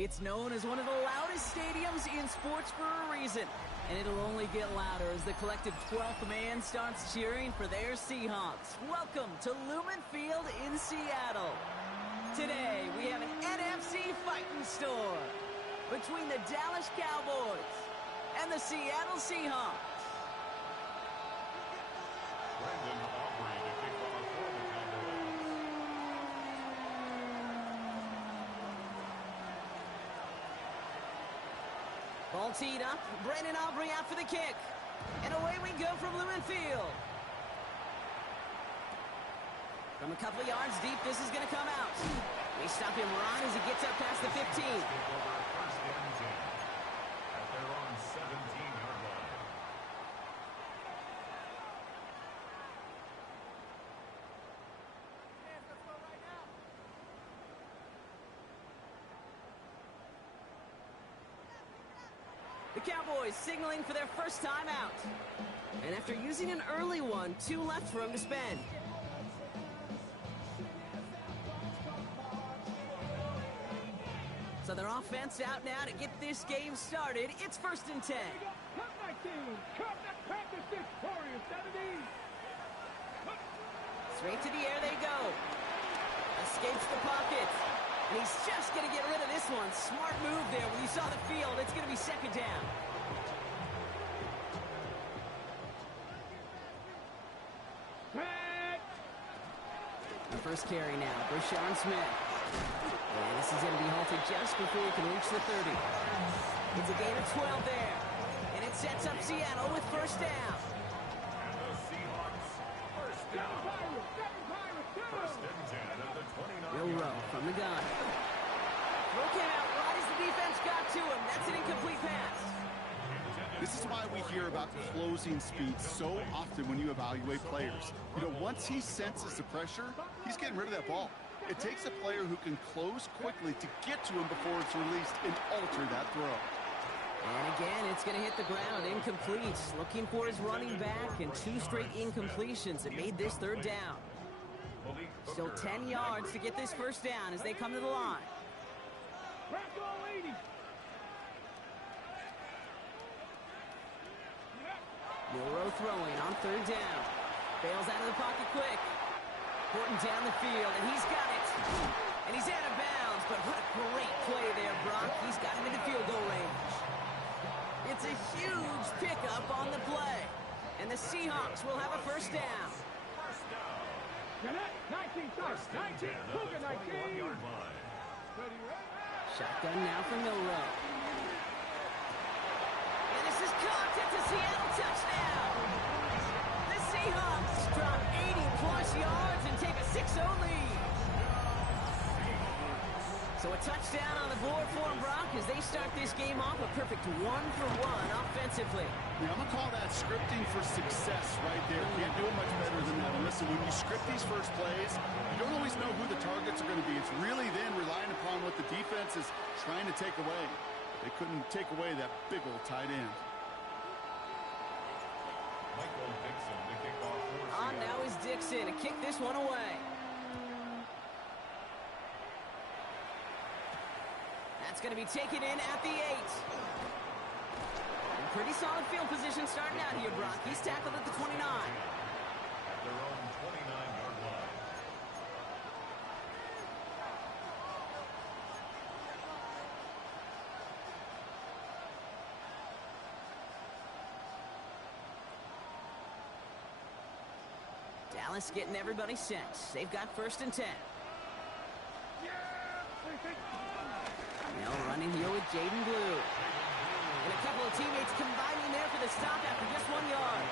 It's known as one of the loudest stadiums in sports for a reason, and it'll only get louder as the collective 12th man starts cheering for their Seahawks. Welcome to Lumen Field in Seattle. Today, we have an NFC fighting store between the Dallas Cowboys and the Seattle Seahawks. Ball teed up, Brandon Aubrey out for the kick. And away we go from Lumen Field. From a couple of yards deep, this is going to come out. They stop him right as he gets up past the 15. At their own 17-yard line. The Cowboys signaling for their first time out. And after using an early one, 2 left for him to spend. So their offense out now to get this game started. It's 1st and 10. Straight to the air they go. Escapes the pocket. And he's just going to get rid of this one. Smart move there. When you saw the field, it's going to be 2nd down. The first carry now, Brashard Smith. And this is going to be halted just before he can reach the 30. It's a gain of 12 there. And it sets up Seattle with 1st down. And the Seahawks, 1st down. 1st and 10 at the 29. Will Rowe from the gun. Throw came out right as the defense got to him. That's an incomplete pass. This is why we hear about closing speed so often when you evaluate players. You know, once he senses the pressure, he's getting rid of that ball. It takes a player who can close quickly to get to him before it's released and alter that throw. And again, it's going to hit the ground, incomplete. Looking for his running back, and 2 straight incompletions. It made this 3rd down. Still 10 yards to get this 1st down as they come to the line. Milroe throwing on 3rd down. Bails out of the pocket quick. Horton down the field, and he's got it. And he's out of bounds, but what a great play there, Brock. He's got him into field goal range. It's a huge pickup on the play. And the Seahawks will have a 1st down. Shotgun now for Milroe. And this is caught. It's a Seattle touchdown. The Seahawks drop 80-plus yards and take a 6-0 lead. So a touchdown on the board for them, Brock, as they start this game off a perfect 1-for-1 offensively. Yeah, I'm going to call that scripting for success right there. Can't do it much better than that. And listen, when you script these first plays, you don't always know who the targets are going to be. It's really then relying upon what the defense is trying to take away. They couldn't take away that big old tight end. Michael Dixon to kick off for Seattle. On now is Dixon to kick this one away. That's going to be taken in at the 8. And pretty solid field position starting out here, Brock. He's tackled at the 29. At their own 29-yard line. Dallas getting everybody set. They've got 1st and 10. Now running here with Jaden Blue. And a couple of teammates combining there for the stop after just 1 yard.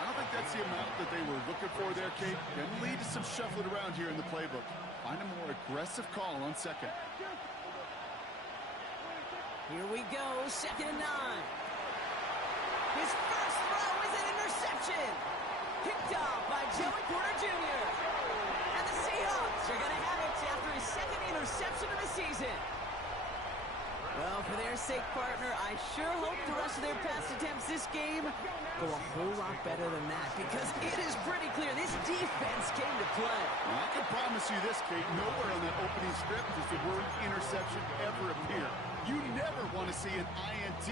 I don't think that's the amount that they were looking for there, Kate. Can lead to some shuffling around here in the playbook. Find a more aggressive call on 2nd. Here we go, 2nd and 9. His first throw is an interception. Picked off by Joey Porter Jr. And the Seahawks are going to have it after his 2nd interception of the season. Well, for their sake, partner, I sure hope the rest of their pass attempts this game go a whole lot better than that, because it is pretty clear this defense came to play. Well, I can promise you this, Kate, nowhere on that opening script does the word interception ever appear. You never want to see an INT.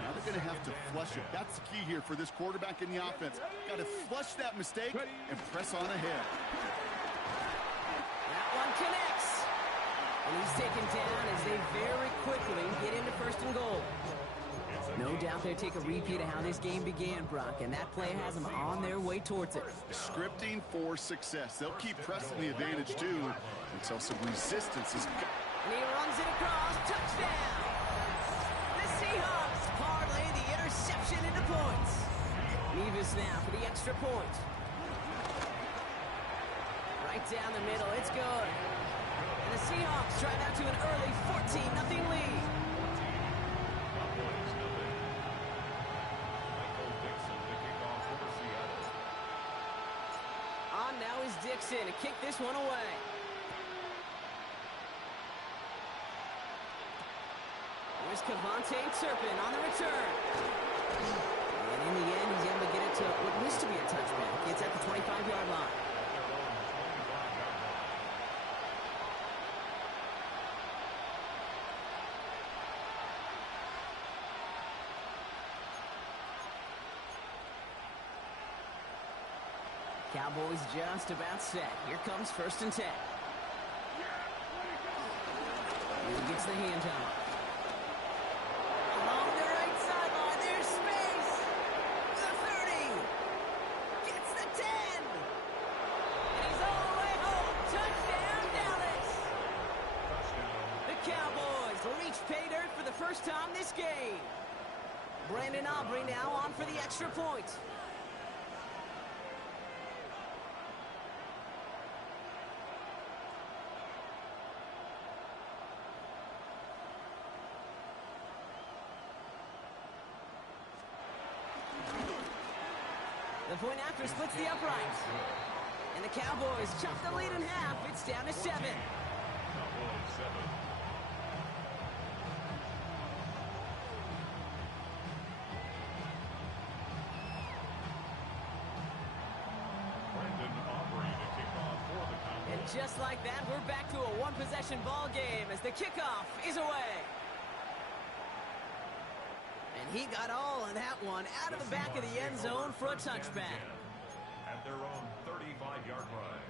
Now they're going to have to flush it. That's the key here for this quarterback in the offense. Got to flush that mistake and press on ahead. That one connects. And he's taken down as they very quickly get into 1st and goal. No doubt they'll take a repeat of how this game began, Brock, and that play has them on their way towards it. Scripting for success. They'll keep pressing the advantage, too, until some resistance is... And he runs it across. Touchdown! The Seahawks parlay the interception into points. Nevis now for the extra point. Right down the middle. It's good. And the Seahawks drive out to an early 14-0 lead. On now is Dixon to kick this one away. Here's Cavante Turpin on the return. And in the end, he's able to get it to what used to be a touchback. It's at the 25-yard line. Cowboys just about set. Here comes 1st and 10. He gets the handoff. Along the right sideline, there's space. The 30. Gets the 10. And he's all the way home. Touchdown, Dallas. The Cowboys reach pay dirt for the first time this game. Brandon Aubrey now on for the extra point. The point after splits the uprights. And the Cowboys chop the lead in half. It's down to 7. And just like that, we're back to a one-possession ball game as the kickoff is away. And he got all of that one out of the back of the end zone for a touchback. At their own 35-yard line.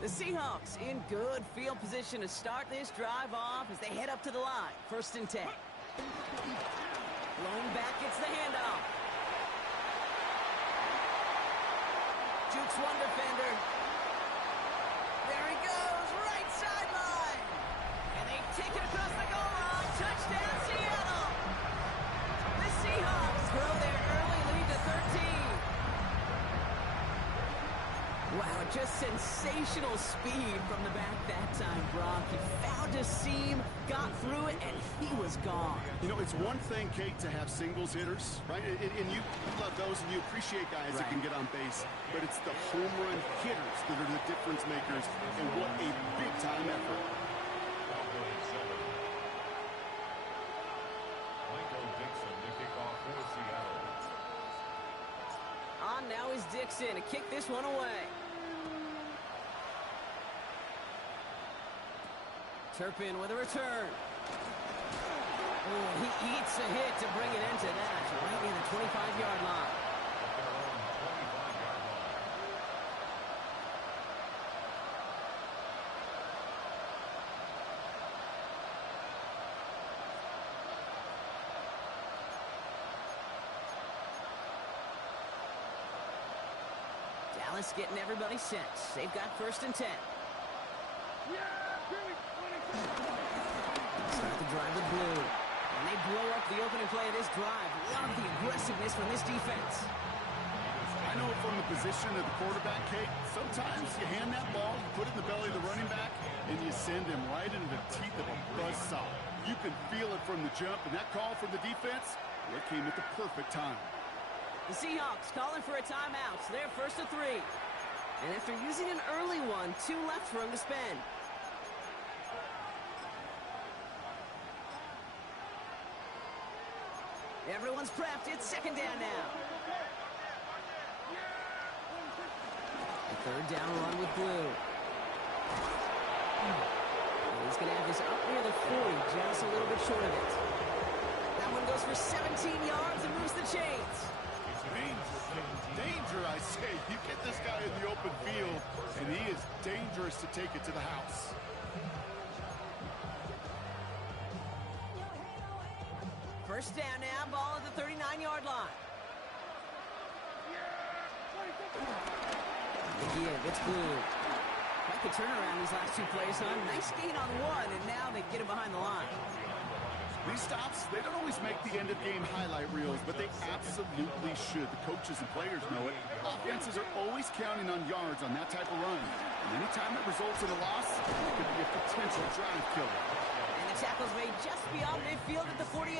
The Seahawks in good field position to start this drive off as they head up to the line. 1st and 10. Blown back gets the handoff. Jukes one defender. There he goes, right sideline. And they take it across the goal line. Touchdown, Seattle. The Seahawks grow their early lead to 13. Wow, just sensational speed from the back that time, Brock. He found a seam, got through it, and he was gone. You know, it's one thing, Kate, to have singles hitters, right? And you love those, and you appreciate guys that can get on base. But it's the home run hitters that are the difference makers, and what a big-time effort. On now is Dixon to kick this one away. Turpin with a return. Oh, he eats a hit to bring it into that, right near the 25-yard line. Dallas getting everybody set. They've got 1st and 10. Start the drive with blue. And they blow up the opening play of this drive. Love the aggressiveness from this defense. I know from the position of the quarterback, Kate, sometimes you hand that ball, you put it in the belly of the running back, and you send him right into the teeth of a buzzsaw. You can feel it from the jump, and that call from the defense, it came at the perfect time. The Seahawks calling for a timeout. So they're 1st and 3. And after using an early one, 2 left for him to spend. Everyone's prepped. It's second down now. A third down run with blue. He's going to have this up near the 40, just a little bit short of it. That one goes for 17 yards and moves the chains. Danger, I say. You get this guy in the open field, and he is dangerous to take it to the house. First down now, ball at the 39-yard line. Again, it's blue. Quite the turnaround these last two plays, huh? Nice gain on one, and now they get him behind the line. These stops, they don't always make the end-of-game highlight reels, but they absolutely should. The coaches and players know it. Offenses are always counting on yards on that type of run. And anytime it results in a loss, it could be a potential drive killer. And the tackle's made just beyond midfield at the 48.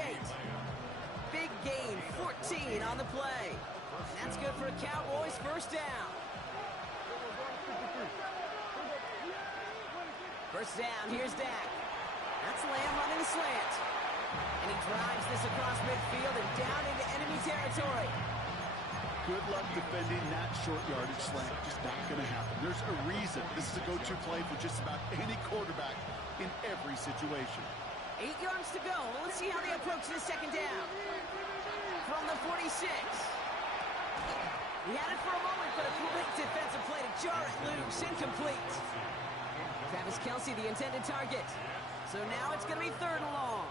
Big gain, 14 on the play. That's good for a Cowboys first down. First down, here's Dak. That's Lamb running the slant. And he drives this across midfield and down into enemy territory. Good luck defending that short yardage slant. Just not going to happen. There's a reason this is a go-to play for just about any quarterback in every situation. 8 yards to go. Let's see how they approach this second down. From the 46. He had it for a moment, but a quick defensive play to jar it loose. Incomplete. Travis Kelce, the intended target. So now it's going to be third and long.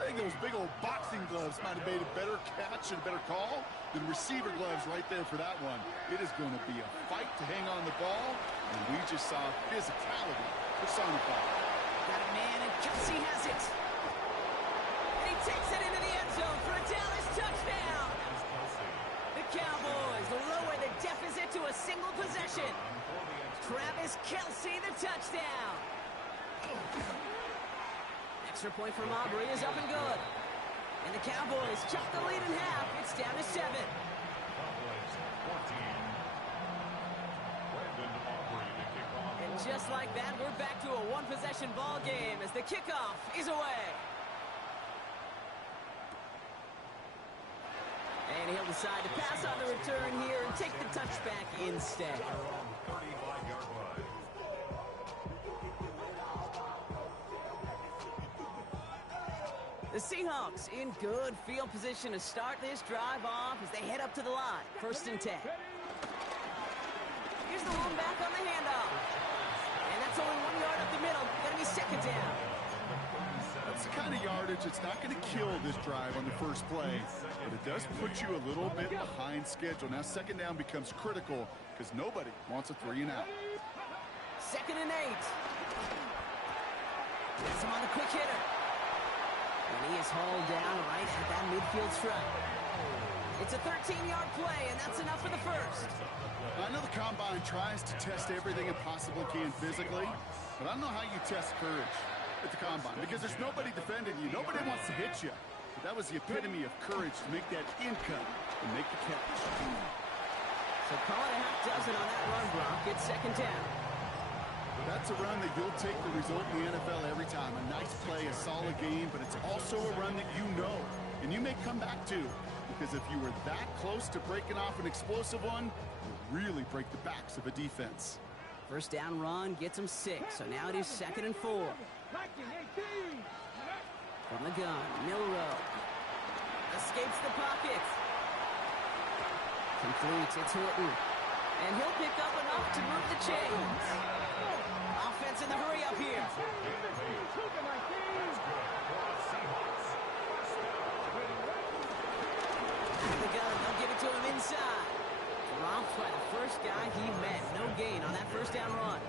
I think those big old boxing gloves might have made a better catch and a better call than receiver gloves right there for that one. It is going to be a fight to hang on the ball, and we just saw physicality personified. Got a man, and Kelce has it. And he takes it into the end zone for a Dallas touchdown. The Cowboys lower the deficit to a single possession. Travis Kelce, the touchdown. Extra point from Aubrey is up and good. And the Cowboys chop the lead in half. It's down to 7. And just like that, we're back to a one-possession ball game as the kickoff is away. And he'll decide to pass on the return here and take the touchback instead. The Seahawks in good field position to start this drive off as they head up to the line. First and 10. Here's the one back on the handoff. And that's only 1 yard up the middle. Going to be second down. That's the kind of yardage that's not going to kill this drive on the first play, but it does put you a little bit behind schedule. Now second down becomes critical because nobody wants a 3 and out. Second and 8. Gets him on the quick hitter. And he is hauled down right at that midfield stripe. It's a 13-yard play, and that's enough for the first. I know the Combine tries to test everything it possibly can physically, but I don't know how you test courage at the Combine because there's nobody defending you. Nobody wants to hit you. But that was the epitome of courage to make that in cut and make the catch. So call it a half dozen on that run block. It's second down. That's a run that you'll take the result in the NFL every time. A nice play, a solid game, but it's also a run that you know and you may come back to because if you were that close to breaking off an explosive one, it would really break the backs of a defense. First down run gets him 6, so now it is second and 4. From the gun, Milrow escapes the pocket. Completes, it's Horton. And he'll pick up enough to move the chains. Offense in the hurry up here. The gun, they'll give it to him inside. Dropped by the first guy he met. No gain on that first down run.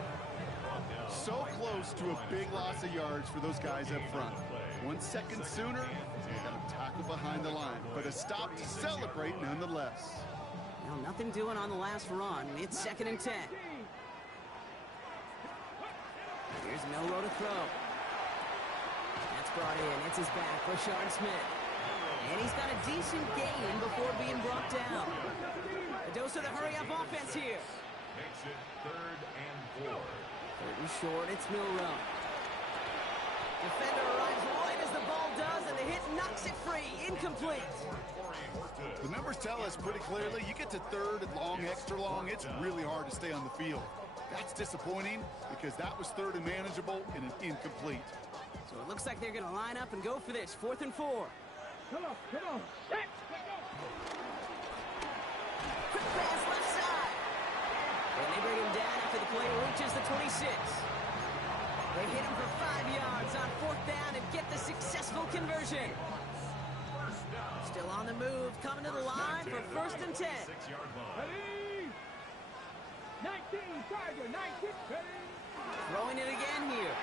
So close to a big loss of yards for those guys up front. 1 second sooner, they got a tackle behind the line, but a stop to celebrate nonetheless. Well, nothing doing on the last run. It's second and 10. Here's Milrow to throw. That's brought in. It's his back, Rashard Smith. And he's got a decent gain before being brought down. A dose of the hurry-up offense here. Makes it 3rd and 4. Third and short, it's Milrow. Defender arrives right as the ball does, and the hit knocks it free. Incomplete. The numbers tell us pretty clearly, you get to third and long, extra long, it's really hard to stay on the field. That's disappointing because that was third and manageable and an incomplete. So it looks like they're going to line up and go for this. 4th and 4. Come on. Set. Quick pass left side. And they bring him down after the play reaches the 26. They hit him for 5 yards on 4th down and get the successful conversion. Still on the move, coming to the line for 1st and 10. Ready? 19, Tiger, 19. Ready? Throwing it again here.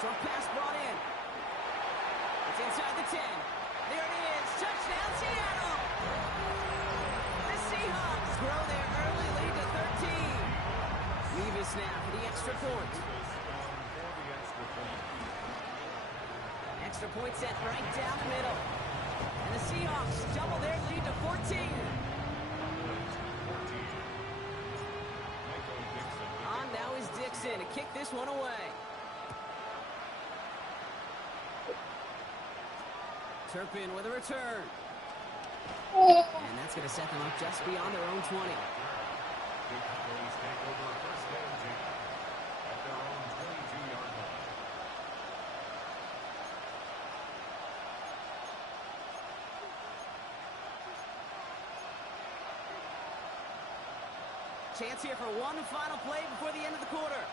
Short pass brought in. It's inside the 10. There it is. Touchdown, Seattle. The Seahawks grow their early lead to 13. Levis now for the extra point. Extra point set right down the middle. And the Seahawks double their lead to 14. On now is Dixon to kick this one away. Turpin with a return. And that's going to set them up just beyond their own 20. Chance here for one final play before the end of the quarter.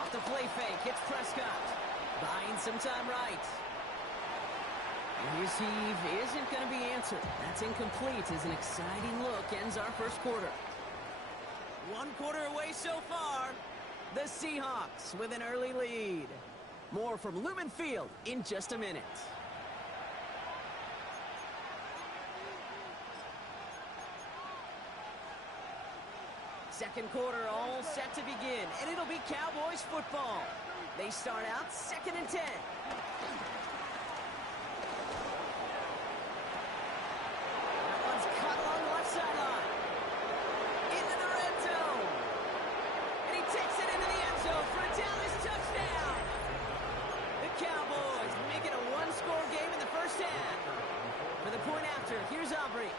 Off the play fake, hits Prescott. Buying some time right. And his heave isn't going to be answered. That's incomplete as an exciting look ends our first quarter. 1 quarter away so far. The Seahawks with an early lead. More from Lumen Field in just a minute. Second quarter all set to begin, and it'll be Cowboys football. They start out 2nd and 10. That one's cut along the left sideline. Into the red zone. And he takes it into the end zone for a Dallas touchdown. The Cowboys make it a one-score game in the first half. For the point after, here's Aubrey.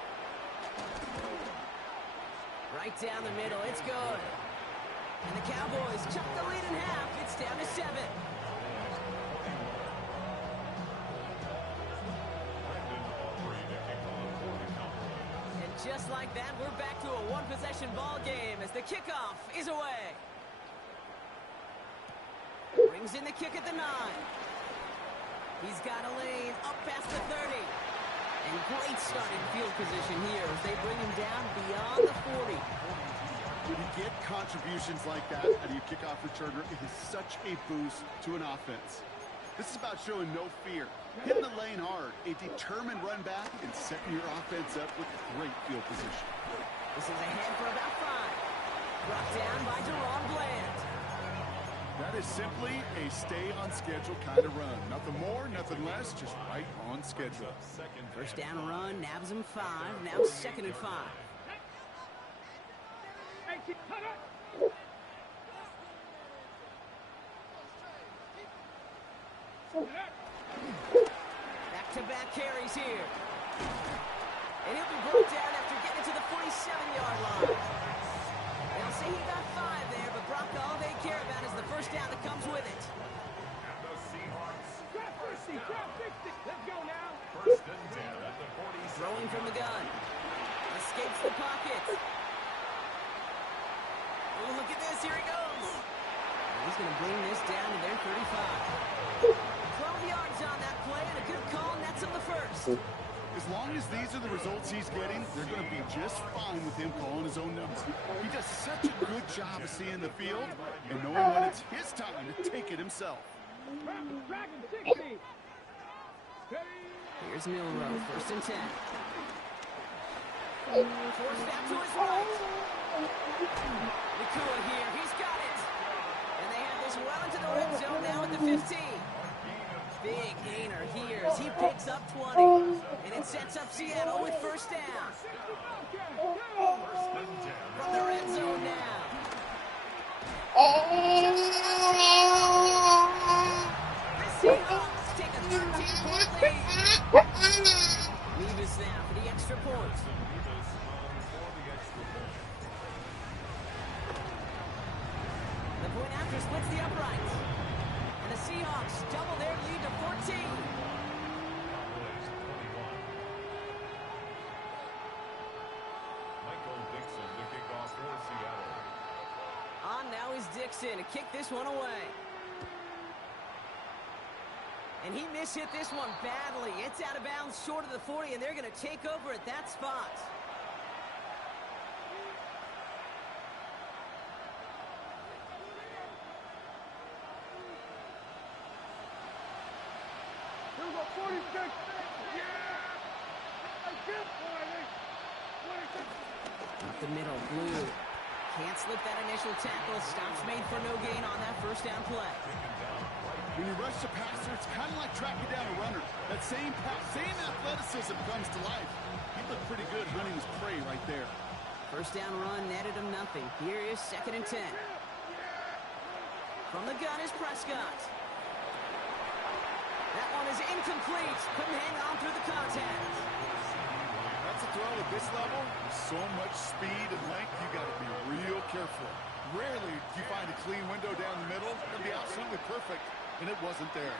Right down the middle, it's good. And the Cowboys cut the lead in half. It's down to 7. And just like that, we're back to a one-possession ball game as the kickoff is away. Brings in the kick at the 9. He's got a lane up past the 30. And great starting field position here as they bring him down beyond the 40. When you get contributions like that out of your kickoff returner, it is such a boost to an offense. This is about showing no fear, hitting the lane hard, a determined run back, and setting your offense up with great field position. This is ahead for about 5. Brought down by Deron Bland. That is simply a stay-on-schedule kind of run. Nothing more, nothing less, just right on schedule. First down run, nabs him 5. Now 2nd and 5. Back-to-back carries here. And he'll be brought down after getting to the 47-yard line. They'll say he got 5 there, but Brock, all they care about is the first down that comes with it. And the Seahawks. Let's go now. 1st and 10 at the 47. Throwing from the gun. Escapes the pocket. Oh, look at this. Here he goes. And he's going to bring this down to their 35. 12 yards on that play, and a good call nets him the first. As long as these are the results he's getting, they're going to be just fine with him calling his own number. He does such a good job of seeing the field and knowing when it's his time to take it himself. Dragon 60. Here's Milrow, 1st and 10. Forced out to his right. Nakua here, he's got it. And they have this well into the red zone now at the 15. Big gainer here as he picks up 20. And it sets up Seattle with first down. From the red zone now. The Seahawks take a 13-point lead. Levis now for the extra point. The point after splits the uprights. And the Seahawks double their lead to 14. On now is Dixon to kick this one away. And he mishit this one badly. It's out of bounds short of the 40, and they're going to take over at that spot. Number 46. Up the middle, Blue. Can't slip that initial tackle. Stops made for no gain on that first down play. When you rush the passer, it's kind of like tracking down a runner. That same athleticism comes to life. He looked pretty good hunting his prey right there. First down run netted him nothing. Here is 2nd and 10. From the gun is Prescott. That one is incomplete. Couldn't hang on through the contact. That's a throw at this level. With so much speed and length, you got to be real careful. Rarely do you find a clean window down the middle. It'll be absolutely perfect, and it wasn't there.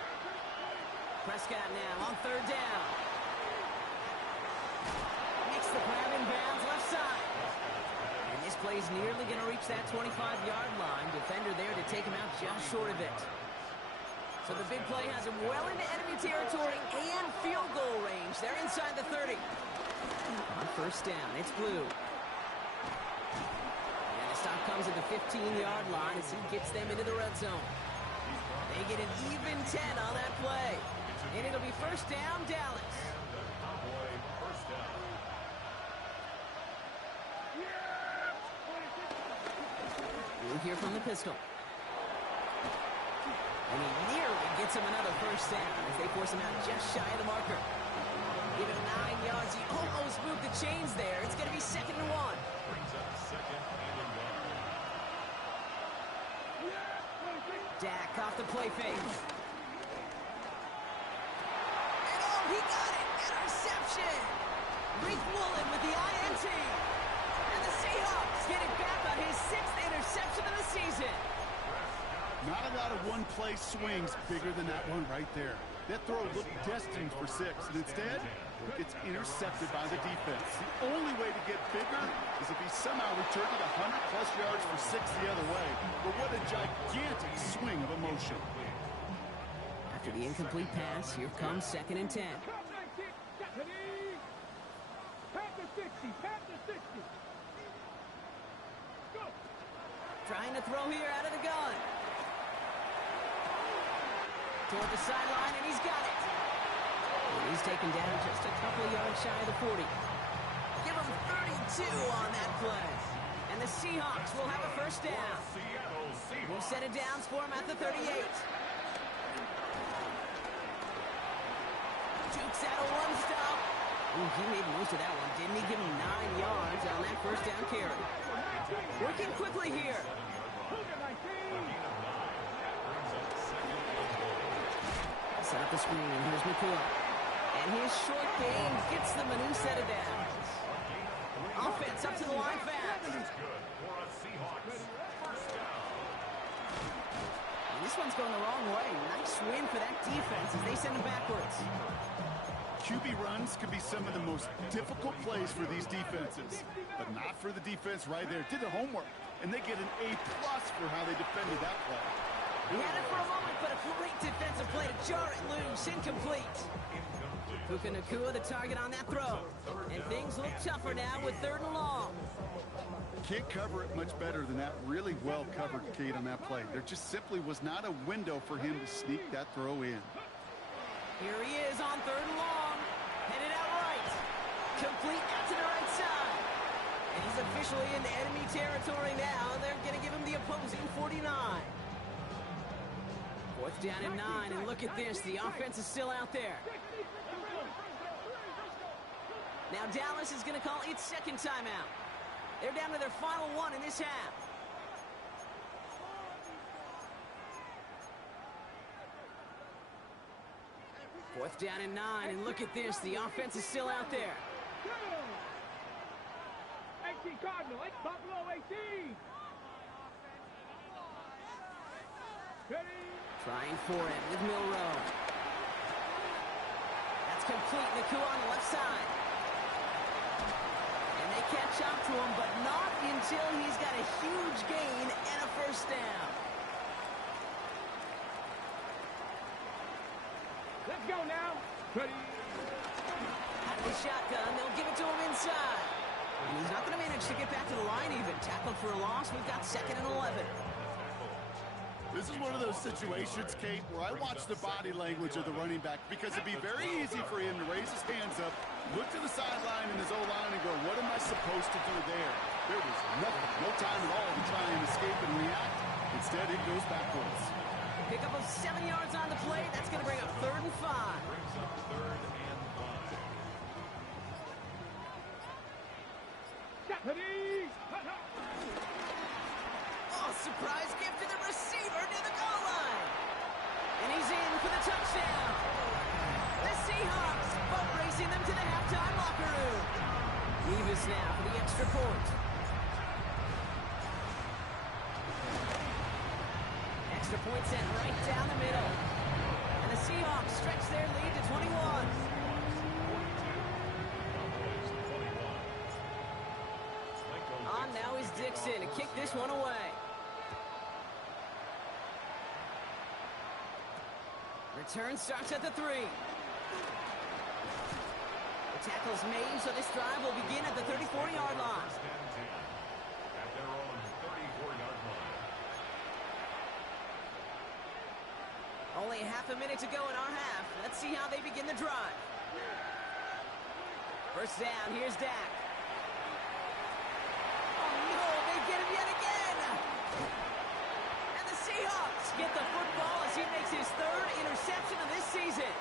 Prescott now on 3rd down. Makes the grab in bounds left side. And this play's nearly going to reach that 25-yard line. Defender there to take him out just short of it. So the big play has him well into enemy territory and field goal range. They're inside the 30. On 1st down, it's Blue. And the stop comes at the 15-yard line as he gets them into the red zone. They get an even 10 on that play. And it'll be 1st down, Dallas. We'll hear from the pistol. And he nearly gets him another 1st down as they force him out just shy of the marker. Give him 9 yards. He almost moved the chains there. It's going to be 2nd and 1. Dak off the play fake. And oh, he got it. Interception. Reek Woolen with the INT. And the Seahawks get it back on his 6th interception of the season. Not a lot of one-play swings bigger than that one right there. That throw looked destined for 6, and instead, it gets intercepted by the defense. The only way to get bigger is if he somehow returned it 100-plus yards for 6 the other way. But what a gigantic swing of emotion. After the incomplete pass, here comes 2nd and 10. Trying to throw here out of the gun. Toward the sideline, and he's got it. And he's taken down just a couple of yards shy of the 40. Give him 32 on that play. And the Seahawks will have a 1st down. We'll set it down for him at the 38. Jukes out a one stop. Ooh, he made most of that one, didn't he? Give him 9 yards on that 1st down carry. Working quickly here. Set up the screen, and here's McCoy. And his short game gets them a new set of downs. Offense up to the line fast. And this one's going the wrong way. Nice win for that defense as they send him backwards. QB runs could be some of the most difficult plays for these defenses, but not for the defense right there. Did the homework, and they get an A+ for how they defended that play. He had it for a moment, but a great defensive play to jar it loose. Incomplete. Puka Nacua the target on that throw. And things look tougher now with 3rd and long. Can't cover it much better than that really well-covered Kate on that play. There just simply was not a window for him to sneak that throw in. Here he is on 3rd and long. Headed out right. Complete out to the right side. And he's officially into enemy territory now. They're going to give him the opposing 49. 4th down and 9, and look at this. The offense is still out there. Now Dallas is going to call its 2nd timeout. They're down to their final one in this half. 4th down and 9, and look at this. The offense is still out there. 18 Cardinal, Buffalo 18. Ready? Trying for it with Milrow. That's complete. Naku on the left side. And they catch up to him, but not until he's got a huge gain and a first down. Let's go now. Ready? Out of the shotgun, they'll give it to him inside. And he's not going to manage to get back to the line even. Tackled for a loss. We've got 2nd and 11. This is one of those situations, Kate, where I watch the body language of the running back because it'd be very easy for him to raise his hands up, look to the sideline in his O-line and go, what am I supposed to do there? There was nothing, no time at all to try and escape and react. Instead, it goes backwards. Pickup of 7 yards on the play. That's going to bring up 3rd and 5. Brings up 3rd and 5. Ready? Oh, surprise gift to the receiver near the goal line. And he's in for the touchdown. The Seahawks boat racing them to the halftime locker room. Nevis now for the extra point. Extra point sent right down the middle. And the Seahawks stretch their lead to 21. On now is Dixon to kick this one away. Return starts at the 3. The tackle's made, so this drive will begin at the 34-yard line. First and 10 at their own 34-yard line. Only half a minute to go in our half. Let's see how they begin the drive. First down, here's Dak. Oh no, they get him yet again! And the Seahawks get the football as he makes his 3rd interception of this season.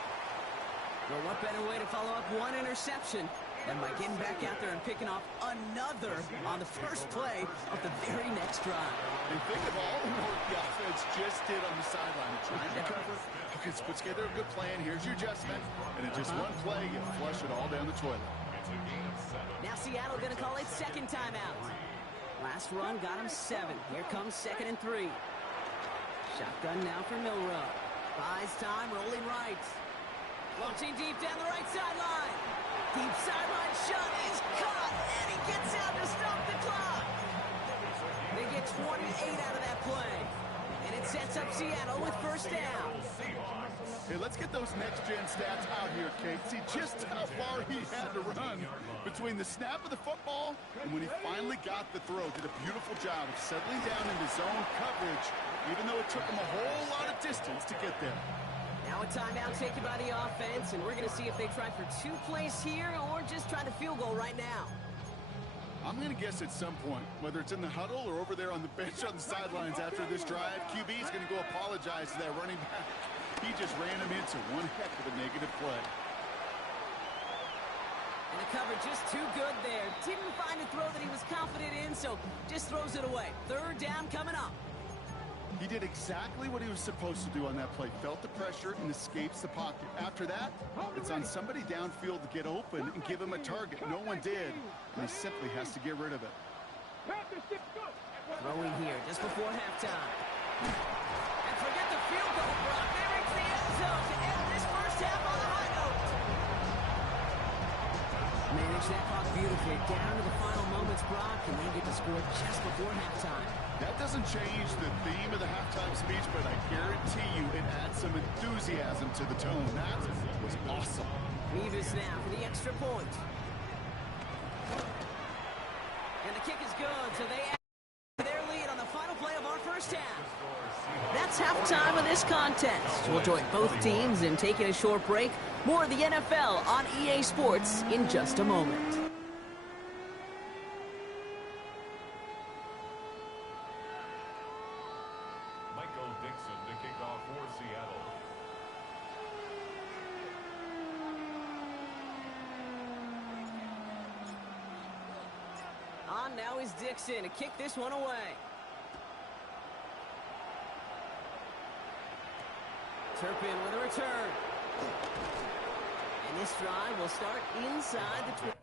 Well, what better way to follow up one interception than by getting back out there and picking off another on the first play of the very next drive. And think of all the work the offense just did on the sideline. Trying to cover. Okay, let's put together a good plan. Here's your adjustment. And in just one play, you flush it all down the toilet. It's a gain of 7. Now Seattle going to call its 2nd timeout. Last run got him 7. Here comes 2nd and 3. Shotgun now for Milrow. Buys time, rolling right. Launching deep down the right sideline. Deep sideline shot is caught, and he gets out to stop the clock. They get 28 out of that play. And it sets up Seattle with first down. Hey, let's get those next-gen stats out here, Kate. See just how far he had to run between the snap of the football and when he finally got the throw. Did a beautiful job of settling down into zone coverage, even though it took him a whole lot of distance to get there. Now a timeout taken by the offense, and we're going to see if they try for 2 plays here or just try the field goal right now. I'm going to guess at some point, whether it's in the huddle or over there on the bench on the sidelines after this drive, QB is going to go apologize to that running back. He just ran him into one heck of a negative play. And the coverage just too good there. Didn't find a throw that he was confident in, so just throws it away. 3rd down coming up. He did exactly what he was supposed to do on that play. Felt the pressure and escapes the pocket. After that, it's on somebody downfield to get open and give him a target. No one did, and he simply has to get rid of it. Throwing here just before halftime. And forget the field goal, Brock. They reach the end zone to end this first half on a high note. Manage that clock beautifully down to the final moments, Brock, and they get the score just before halftime. That doesn't change the theme of the halftime speech, but I guarantee you it adds some enthusiasm to the tone. That was awesome. Nevis now for the extra point. And the kick is good, so they add their lead on the final play of our first half. That's halftime of this contest. We'll join both teams in taking a short break. More of the NFL on EA Sports in just a moment. On now is Dixon to kick this one away. Turpin with a return. And this drive will start inside the 20.